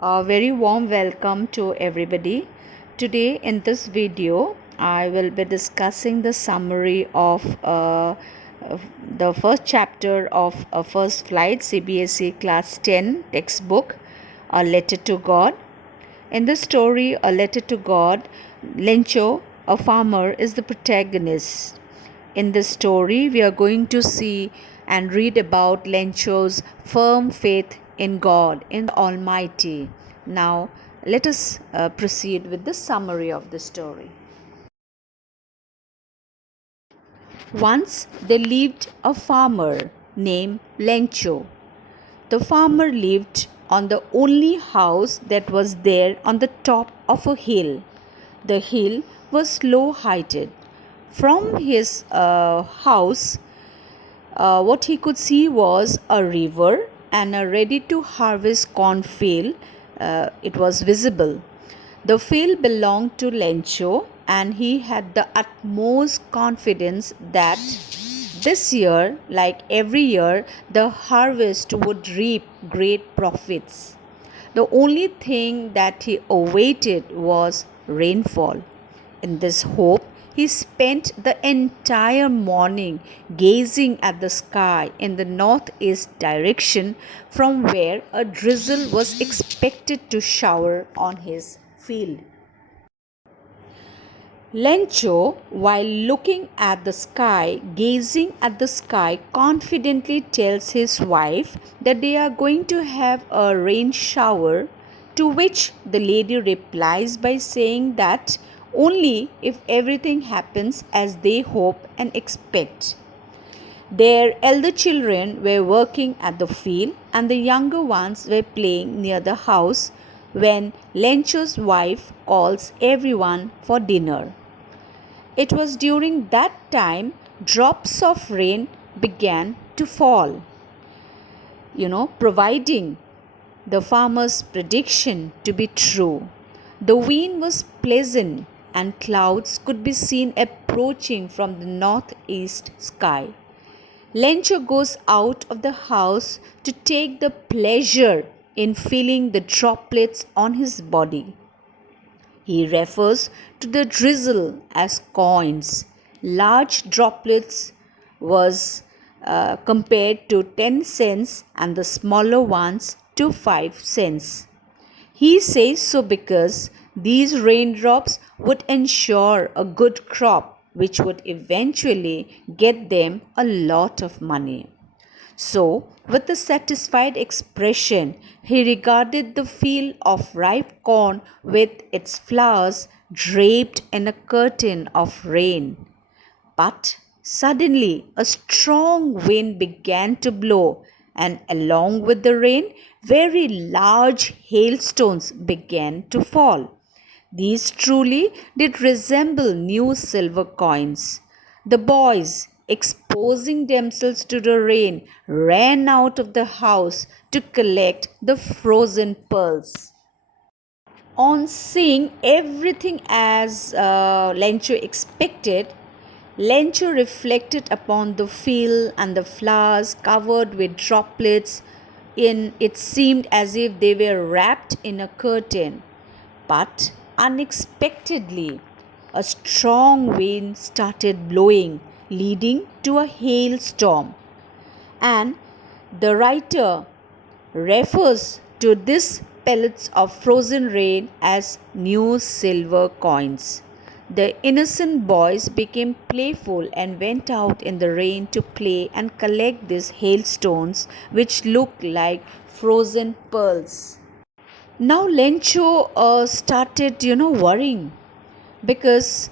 A very warm welcome to everybody. Today in this video, I will be discussing the summary of the first chapter of a first flight CBSE class 10 textbook, A Letter to God. In the story A Letter to God, Lencho, a farmer, is the protagonist. In this story, we are going to see and read about Lencho's firm faith in God, in the Almighty. Now, let us proceed with the summary of the story. Once there lived a farmer named Lencho. The farmer lived on the only house that was there on the top of a hill. The hill was low heighted. From his house, what he could see was a river and a ready to harvest cornfield. It was visible. The field belonged to Lencho, and he had the utmost confidence that this year, like every year, the harvest would reap great profits. The only thing that he awaited was rainfall. In this hope, he spent the entire morning gazing at the sky in the northeast direction from where a drizzle was expected to shower on his field. Lencho, while looking at the sky, gazing at the sky, confidently tells his wife that they are going to have a rain shower, to which the lady replies by saying that only if everything happens as they hope and expect. Their elder children were working at the field and the younger ones were playing near the house when Lencho's wife calls everyone for dinner. It was during that time drops of rain began to fall, providing the farmer's prediction to be true. The wind was pleasant and clouds could be seen approaching from the northeast sky. Lencho goes out of the house to take the pleasure in feeling the droplets on his body. He refers to the drizzle as coins. Large droplets was compared to 10 cents and the smaller ones to 5 cents. He says so because these raindrops would ensure a good crop, which would eventually get them a lot of money. So, with a satisfied expression, he regarded the field of ripe corn with its flowers draped in a curtain of rain. But suddenly a strong wind began to blow, and along with the rain, very large hailstones began to fall. These truly did resemble new silver coins. The boys, exposing themselves to the rain, ran out of the house to collect the frozen pearls. On seeing everything as Lencho expected, Lencho reflected upon the field and the flowers covered with droplets. It seemed as if they were wrapped in a curtain. But unexpectedly, a strong wind started blowing, leading to a hailstorm. And the writer refers to these pellets of frozen rain as new silver coins. The innocent boys became playful and went out in the rain to play and collect these hailstones, which looked like frozen pearls. Now Lencho started, worrying because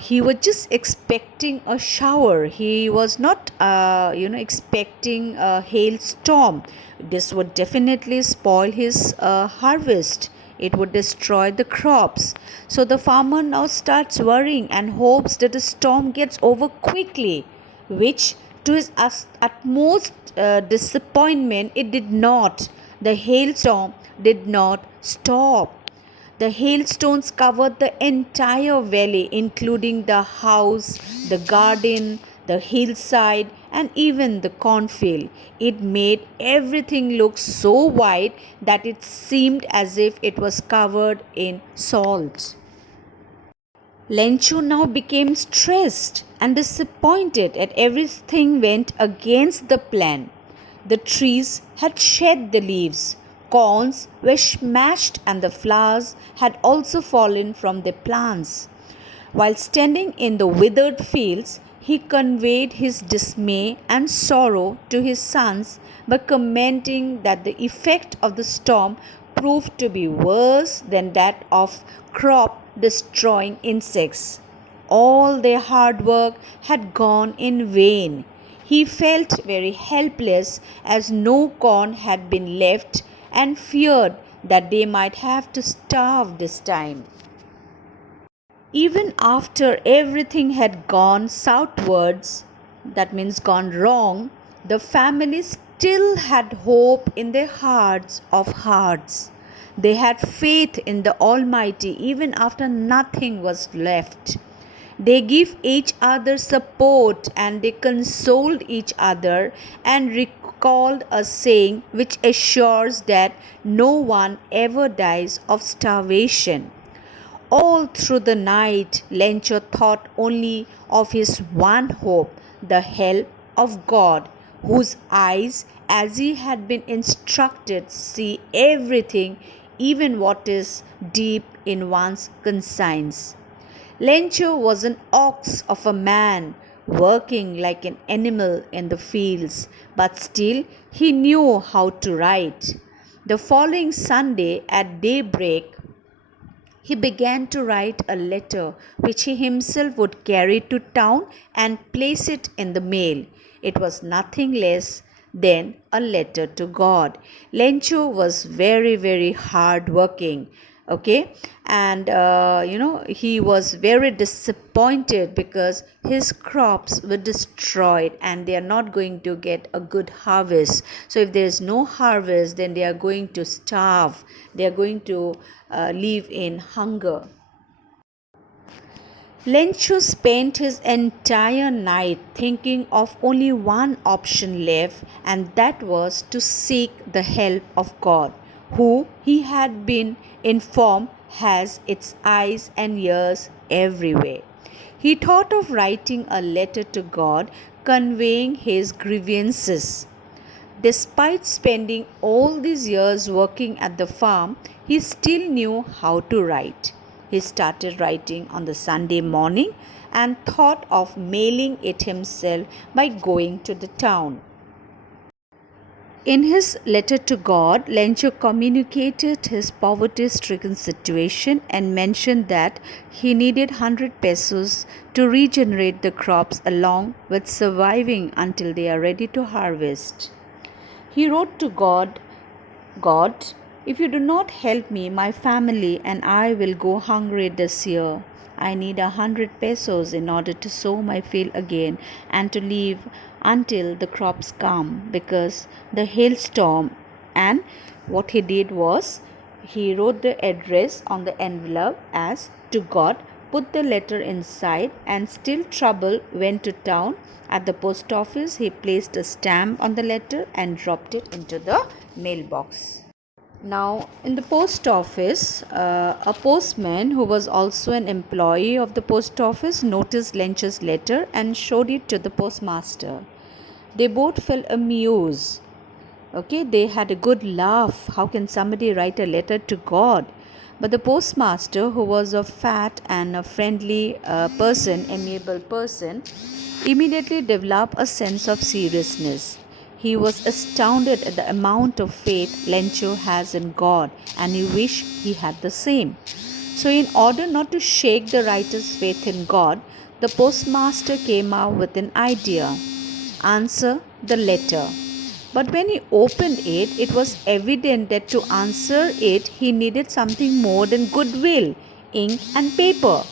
he was just expecting a shower. He was not, expecting a hailstorm. This would definitely spoil his harvest. It would destroy the crops. So the farmer now starts worrying and hopes that the storm gets over quickly, which to his utmost disappointment, it did not. The hailstorm did not stop. The hailstones covered the entire valley, including the house, the garden, the hillside, and even the cornfield. It made everything look so white that it seemed as if it was covered in salt. Lencho now became stressed and disappointed at everything went against the plan. The trees had shed the leaves, corns were smashed, and the flowers had also fallen from their plants. While standing in the withered fields, he conveyed his dismay and sorrow to his sons by commenting that the effect of the storm proved to be worse than that of crop destroying insects. All their hard work had gone in vain. He felt very helpless as no corn had been left and feared that they might have to starve this time. Even after everything had gone southwards, that means gone wrong, the family still had hope in their hearts of hearts. They had faith in the Almighty even after nothing was left. They give each other support and they consoled each other and recalled a saying which assures that no one ever dies of starvation. All through the night, Lencho thought only of his one hope, the help of God, whose eyes, as he had been instructed, see everything, even what is deep in one's conscience. Lencho was an ox of a man, working like an animal in the fields, but still he knew how to write. The following Sunday at daybreak, he began to write a letter which he himself would carry to town and place it in the mail. It was nothing less than a letter to God. Lencho was very, very hard working. Okay, and he was very disappointed because his crops were destroyed and they are not going to get a good harvest. So if there is no harvest, then they are going to starve, they are going to live in hunger. Lencho spent his entire night thinking of only one option left, and that was to seek the help of God, who he had been informed has its eyes and ears everywhere. He thought of writing a letter to God conveying his grievances. Despite spending all these years working at the farm, he still knew how to write. He started writing on the Sunday morning and thought of mailing it himself by going to the town. In his letter to God, Lencho communicated his poverty stricken situation and mentioned that he needed 100 pesos to regenerate the crops along with surviving until they are ready to harvest. He wrote to God, God, if you do not help me, my family and I will go hungry this year. I need 100 pesos in order to sow my field again and to live until the crops come because the hailstorm. And what he did was he wrote the address on the envelope as to God, put the letter inside, and still trouble went to town. At the post office, he placed a stamp on the letter and dropped it into the mailbox. Now, in the post office, a postman who was also an employee of the post office noticed Lencho's letter and showed it to the postmaster. They both felt amused. Okay, they had a good laugh. How can somebody write a letter to God? But the postmaster, who was a fat and a friendly person, amiable person, immediately developed a sense of seriousness. He was astounded at the amount of faith Lencho has in God and he wished he had the same. So, in order not to shake the writer's faith in God, the postmaster came out with an idea: answer the letter. But when he opened it, it was evident that to answer it, he needed something more than goodwill, ink, and paper.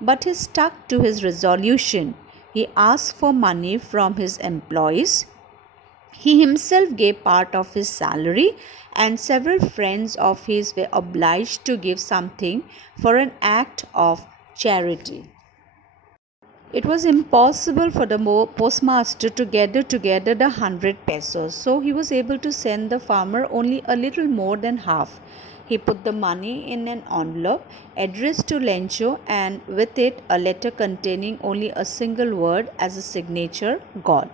But he stuck to his resolution. He asked for money from his employees. He himself gave part of his salary, and several friends of his were obliged to give something for an act of charity. It was impossible for the postmaster to gather together the 100 pesos, so he was able to send the farmer only a little more than half. He put the money in an envelope addressed to Lencho, and with it a letter containing only a single word as a signature: God.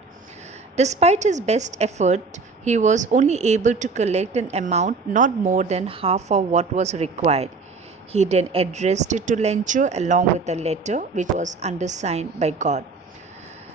Despite his best effort, he was only able to collect an amount not more than half of what was required. He then addressed it to Lencho along with a letter which was undersigned by God.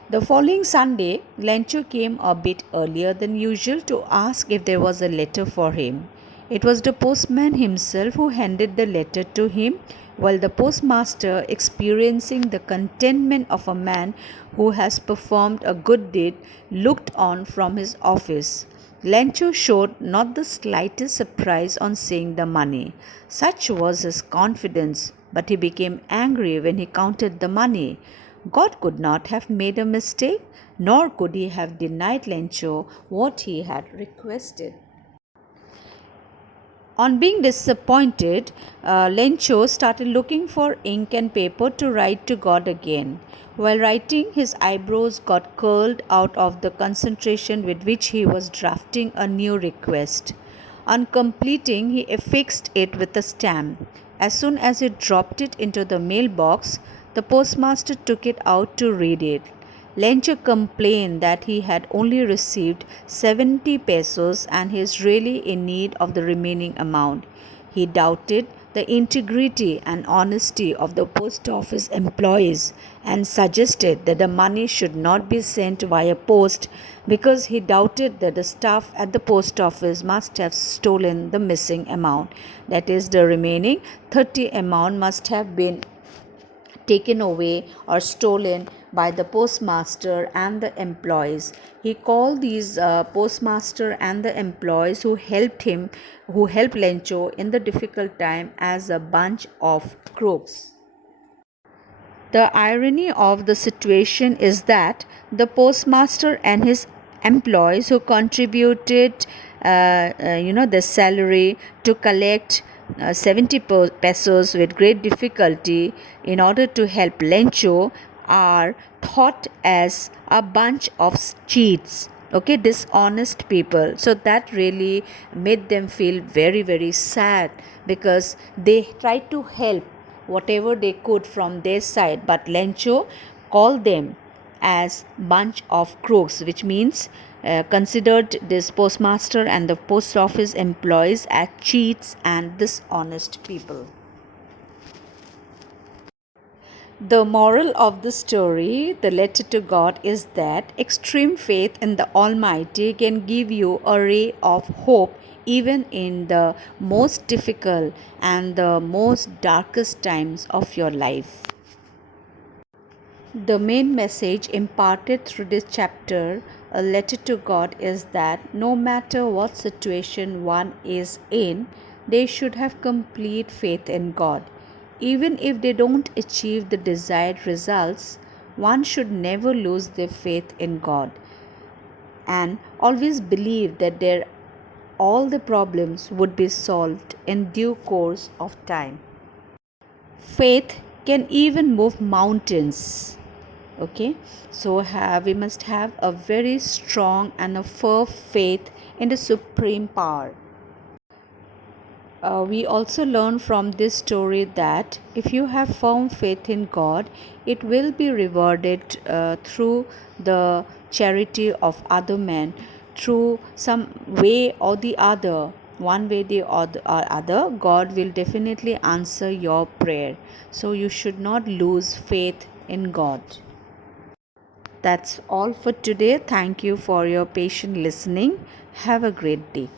The following Sunday, Lencho came a bit earlier than usual to ask if there was a letter for him. It was the postman himself who handed the letter to him, while the postmaster, experiencing the contentment of a man who has performed a good deed, looked on from his office. Lencho showed not the slightest surprise on seeing the money. Such was his confidence, but he became angry when he counted the money. God could not have made a mistake, nor could he have denied Lencho what he had requested. On being disappointed, Lencho started looking for ink and paper to write to God again. While writing, his eyebrows got curled out of the concentration with which he was drafting a new request. On completing, he affixed it with a stamp. As soon as he dropped it into the mailbox, the postmaster took it out to read it. Lencho complained that he had only received 70 pesos and he is really in need of the remaining amount. He doubted the integrity and honesty of the post office employees and suggested that the money should not be sent via post because he doubted that the staff at the post office must have stolen the missing amount. That is, the remaining 30 amount must have been taken away or stolen by the postmaster and the employees. He called these postmaster and the employees who helped Lencho in the difficult time as a bunch of crooks. The irony of the situation is that the postmaster and his employees who contributed the salary to collect 70 pesos with great difficulty in order to help Lencho are thought as a bunch of cheats, okay, dishonest people. So that really made them feel very, very sad because they tried to help whatever they could from their side, but Lencho called them as bunch of crooks, which means considered this postmaster and the post office employees as cheats and dishonest people. The moral of the story, the letter to God, is that extreme faith in the Almighty can give you a ray of hope even in the most difficult and the most darkest times of your life. The main message imparted through this chapter, A Letter to God, is that no matter what situation one is in, they should have complete faith in God. Even if they don't achieve the desired results, one should never lose their faith in God and always believe that all the problems would be solved in due course of time. Faith can even move mountains. Okay, so we must have a very strong and a firm faith in the supreme power. We also learn from this story that if you have firm faith in God, it will be rewarded through the charity of other men, through some way or the other. One way or other, God will definitely answer your prayer. So you should not lose faith in God. That's all for today. Thank you for your patient listening. Have a great day.